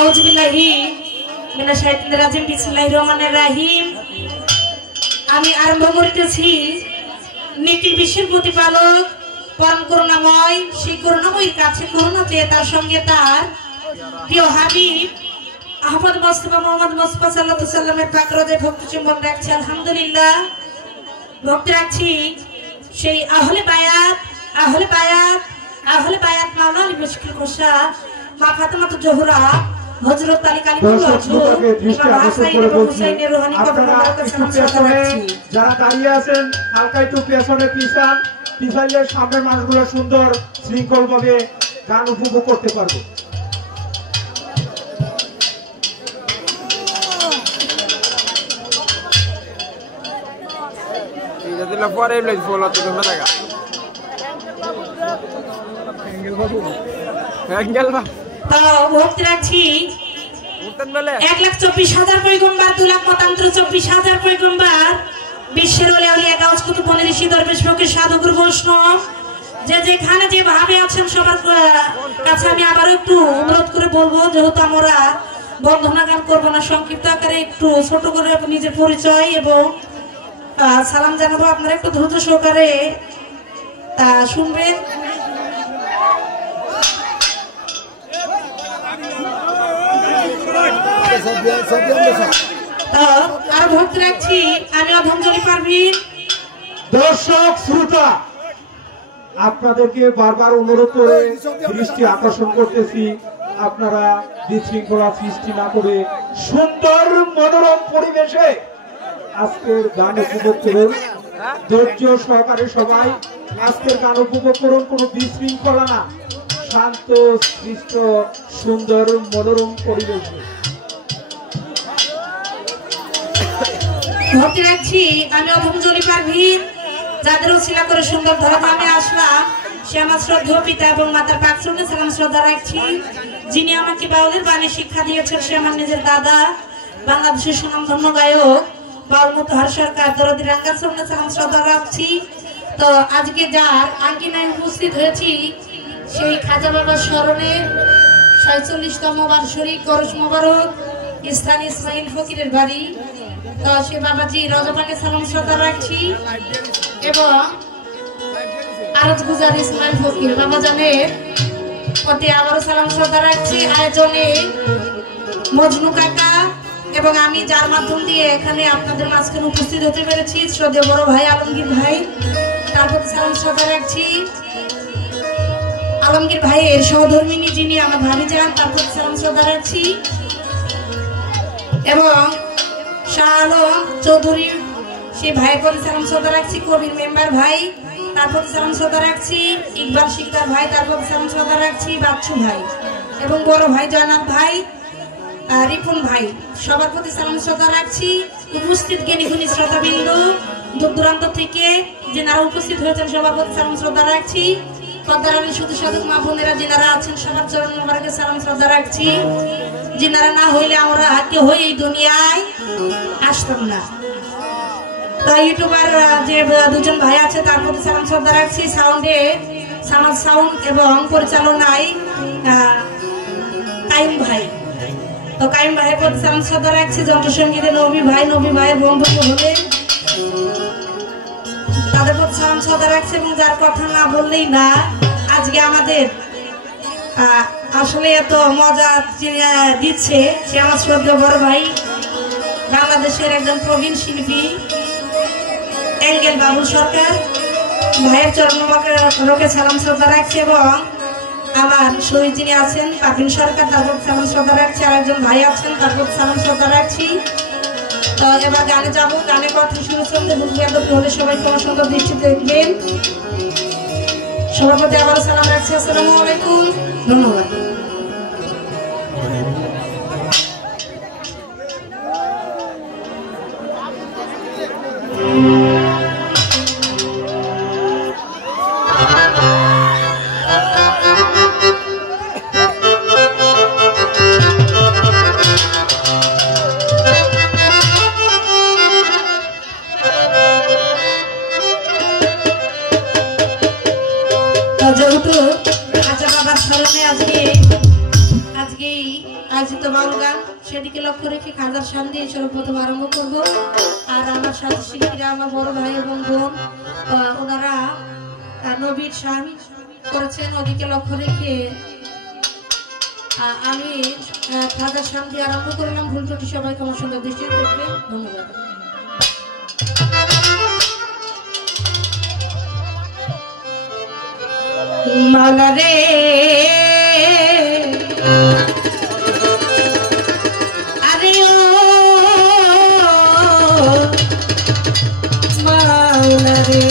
আউযুবিল্লাহি মিনাশ শাইতানির রাজিম বিসমিল্লাহির রহমানির রহিম। আমি আরম্ভ করিতেছি নীতির বিশ্বের প্রতিপালক পরম করুণাময়, সেই করুণাময়ীর কাছে করুণা চেয়ে তার সঙ্গে তার প্রিয় হাবিব আহমদ মুস্তাফা মুহাম্মদ মুস্তাফা সাল্লাল্লাহু আলাইহি ওয়াসাল্লামের পাক রোজায় ভক্তি চুম্বন রাখছি। আলহামদুলিল্লাহ, ভক্তি রাখছি সেই আহলে বায়াত মাওলানা আলী মুশকিল কোষা মা ফাতেমাতুজ জোহরা হযরত আলী কালিমুল্লাহ ইমাম হাসান এবং হুসাইনের রূহানি কবরকে সালাম রাখছি। যারা দাঁড়িয়ে আছেন হালকা একটু পেছনে পিছাইলে সামনের মানুষগুলো সুন্দর শৃঙ্খলভাবে গান উপভোগ করতে পারবে। ভক্তি রাখছি 1,24,000 পয়গম্বর, 2,24,000 পয়গম্বর, বিশ্বের ওলিয়া উলিয়া গাউস কুতুব বনি ঋষি দরবেশ ফকির সাধু গুরু বৈষ্ণব যে যেখানে যেভাবে আছেন সবার কাছে আমি আবারও একটু অনুরোধ করে বলবো, যেহেতু আমরা বন্দনা গান করবো না, সংক্ষিপ্ত আকারে একটু ছোট করে নিজের পরিচয় এবং সালাম জানাবো। আপনারা একটু দ্রুত সহকারে শুনবেন। আর ভক্তি রাখছি আমি অধমজলি পারভিন। দর্শক শ্রোতা, আপনাদেরকে বারবার অনুরোধ করে দৃষ্টি আকর্ষণ করতেছি, আপনারা বিশৃঙ্খলা সৃষ্টি না করে সুন্দর মনোরম পরিবেশে আজকের গান উপভোগ করুন। ধৈর্য সহকারে সবাই আজকের গান উপভোগ করুন, কোনো বিশৃঙ্খলা না, শান্ত সৃষ্ট সুন্দর মনোরম পরিবেশে। ভক্তি রাখছি আমি অধমজলি পারভিন, যাদের ওসিলা করে সুন্দর ধর্ম আমি আসলাম, সে আমার শ্রদ্ধেয় পিতা এবং মাতার পাক চরণে সালাম শ্রদ্ধা রাখছি। যিনি আমাকে বাউলের বাণী শিক্ষা দিয়েছেন সে আমার নিজের দাদা, বাংলাদেশের সুনামধন্য গায়ক বাউল মোতাহার সরকার দরদি রাঙ্গার চরণে সালাম শ্রদ্ধা রাখছি। তো আজকে যার আঙ্গিনায় উপস্থিত হয়েছি সেই খাজা বাবার স্মরণে ৪৬তম বার্ষিক করস মোবারক, স্থান ইসমাইল ফকিরের বাড়ি। তো সে বাবাজি রজবাকে সালাম শ্রদ্ধা রাখছি এবং আরজ গুজার ইসমাইল ফকির বাবা জানের প্রতি আবারও সালাম শ্রদ্ধা রাখছি। আয়োজনে মজনু কাকা এবং আমি, যার মাধ্যম দিয়ে এখানে আপনাদের মাঝখানে উপস্থিত হতে পেরেছি, শ্রদ্ধেয় বড় ভাই আলমগীর ভাই, তার প্রতি সালাম শ্রদ্ধা রাখছি। আলমগীর ভাইয়ের সহধর্মিনী যিনি আমার ভাবি যান, তার প্রতি সালাম শ্রদ্ধা রাখছি এবং শাহ আলম চৌধুরী সেই ভাইয়ের প্রতি সালাম শ্রদ্ধা রাখছি। কবির মেম্বার ভাই, তার প্রতি সালাম শ্রদ্ধা রাখছি। ইকবাল শিকদার ভাই, তার প্রতি সালাম শ্রদ্ধা রাখছি। বাচ্চু ভাই এবং বড় ভাই জয়নাথ ভাই, রিপুন ভাই, সবার প্রতি সালাম শ্রদ্ধা রাখছি। উপস্থিত জ্ঞানীগুণী শ্রোতাবিন্দু দূর দূরান্ত থেকে যেনারা উপস্থিত হয়েছেন সবার প্রতি সালাম শ্রদ্ধা রাখছি। পদ্মারানী শুধু সাধক মা বোনেরা যেনারা আছেন সবার চরণ মোবারকে সালাম শ্রদ্ধা রাখছি। যেনারা না হইলে আমরা কেউ হয়ে এই দুনিয়ায় আসতাম না। তো ইউটিউবার যে দুজন ভাই আছে তার প্রতি সালাম শ্রদ্ধা রাখছি। সাউন্ড এবং পরিচালনায় কাইম ভাই, তো কাইম ভাইয়ের প্রতি সালাম শ্রদ্ধা রাখছি। যন্ত্রসঙ্গীতে নবী ভাইয়ের বন্ধু হলে তাদের প্রতি সালাম শ্রদ্ধা রাখছি। এবং যার কথা না বললেই না, আজকে আমাদের আসলে এত মজা দিচ্ছে সে আমার শ্রদ্ধেয় বড় ভাই, বাংলাদেশের একজন প্রবীণ শিল্পী এঙ্গেল বাবুল সরকার। ভাইয়ের চরণ রোকে সালাম শ্রদ্ধা রাখছি এবং আমার শহীদ যিনি আছেন পাপিন সরকার, তার প্রতি সালাম শ্রদ্ধা রাখছি। আর একজন ভাই আছেন, তার প্রতি সালাম শ্রদ্ধা রাখছি। তো এবার গানে যাবো, গানের কথা শুরু চলতে ভুলবেয়াদবি হলে সবাই তোমার সুন্দর দৃষ্টিতে দেখবেন। সবার প্রতি আবারও সালাম রাখছি। আসসালামু আলাইকুম, ধন্যবাদ। যেহেতু আচ্ছা বাবার স্মরণে আজকে রচিত বাউল গান সেদিকে লক্ষ্য রেখে খাজার শান দিয়ে সর্বপ্রথম আরম্ভ করব। আর আমার সাথে শিল্পীরা আমার বড় ভাই এবং বোন ওনারা নবীর শান করেছেন, ওদিকে লক্ষ্য রেখে আমি খাজার শান দিয়ে আরম্ভ করলাম। ভুল ত্রুটি সবাইকে আমার সুন্দর দৃষ্টি দেখবেন। ধন্যবাদ। মালা রে আরে ও মালা রে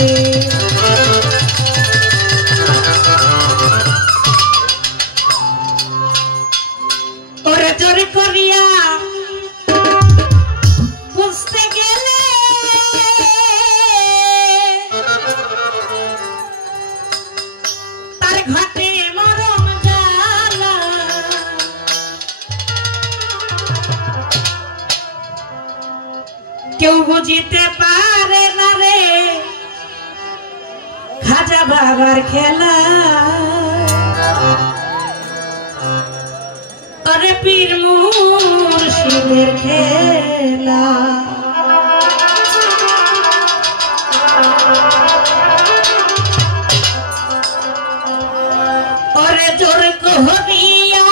ওরে জোরে করিয়া বুঝতে গেলে তার ঘাটে মরম জ্বালা কেউ বুঝিতে পারে না রে খাজা বাবার খেলা। আরে পীর মুর্শিদের খেলা ওরে জোর করিয়া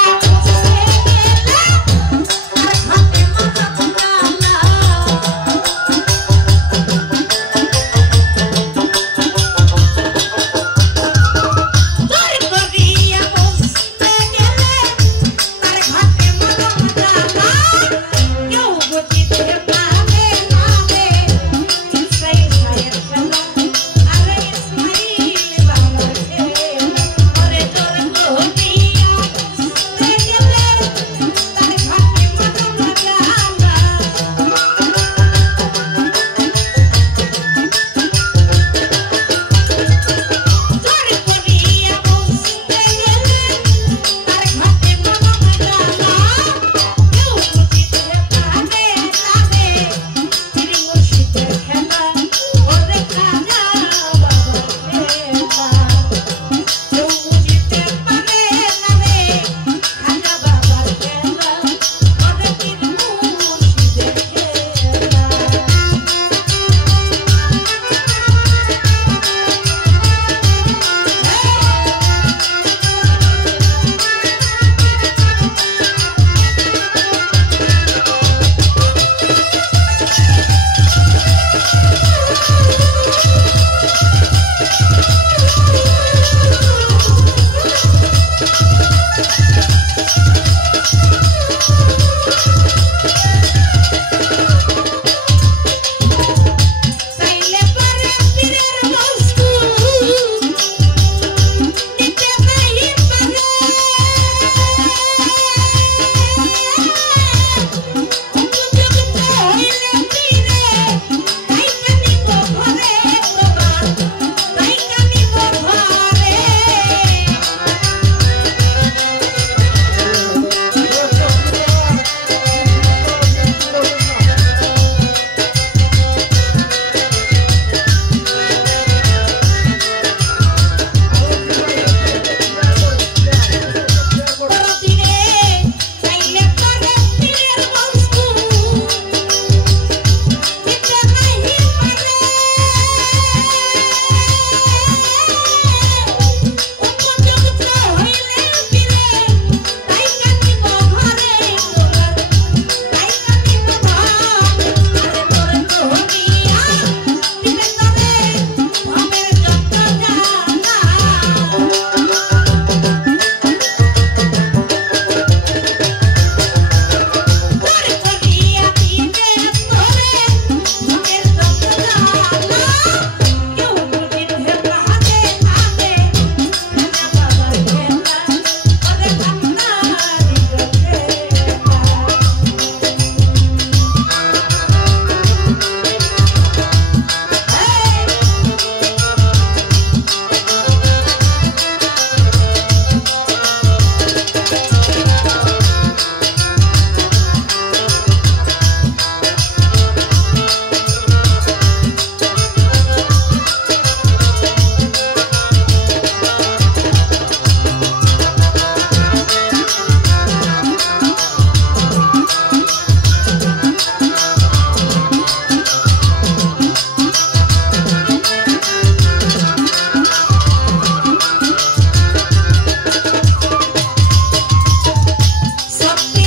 ভক্তি